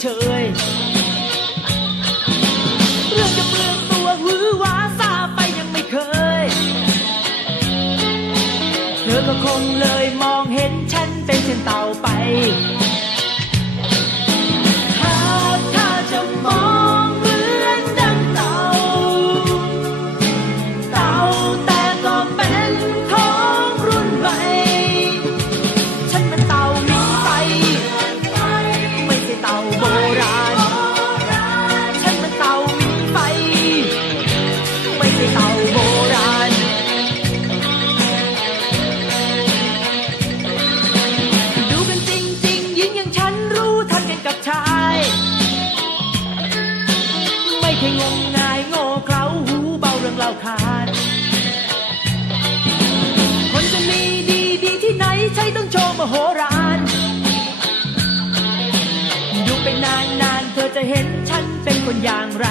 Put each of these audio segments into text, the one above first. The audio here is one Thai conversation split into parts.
เฉยเรื่องจะเปลืองตัวหือหวาซาไปยังไม่เคย เธอก็คงเลยมองเห็นฉันเป็นเช่นเต่าไป แค่งงงายโง่เขลาหูเบาเรื่องเล่าขานคนจะมีดีดีที่ไหนใช้ต้องโชว์มโหฬารดูไปนานนานเธอจะเห็นฉันเป็นคนอย่างไร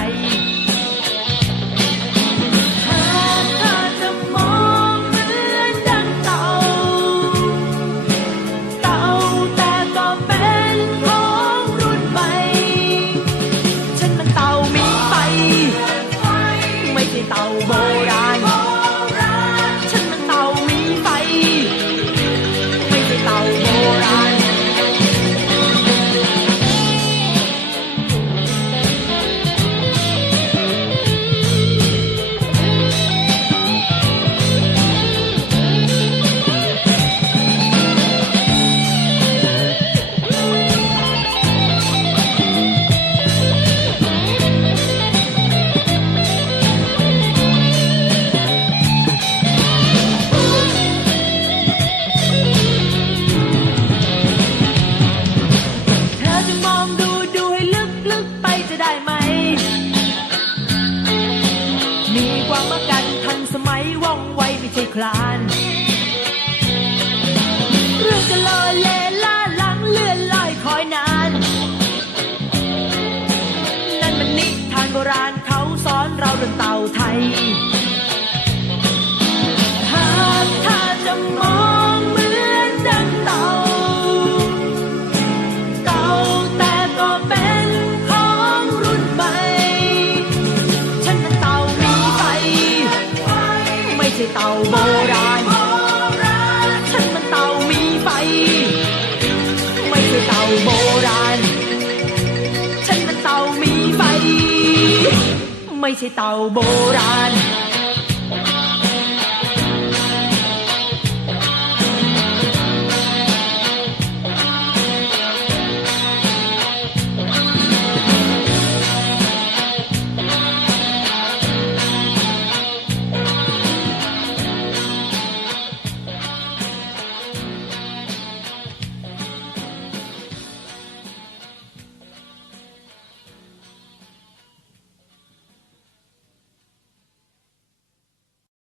ไม่ใช่คลาน เรื่องจะลอยเล เต่าโบราณฉันมันเต่ามีไฟ ไม่ใช่เต่าโบราณ ฉันมันเต่ามีไฟ ไม่ใช่เต่าโบราณ